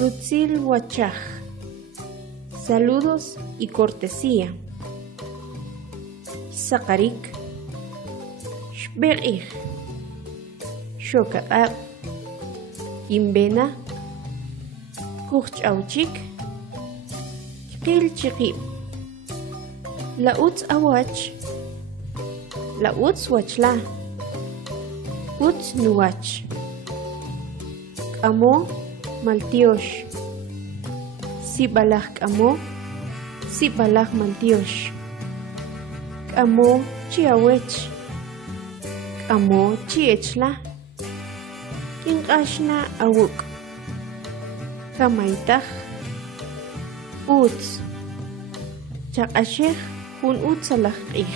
Rutzil Wachaj. Saludos y cortesía. Sakarik. Shberich. Shokabab. Imbena. Kuchauchik. Kil chikib. Lauts awach. Lauts wachla. Uts nuwach. Kamo maltiosh. Sibalach kamo. Sibalach maltiosh. Kamo chiawech. Kamo chiechla. Kinkashna awuk. Kamaitach. Uts. Chakashech hun utsalach ich.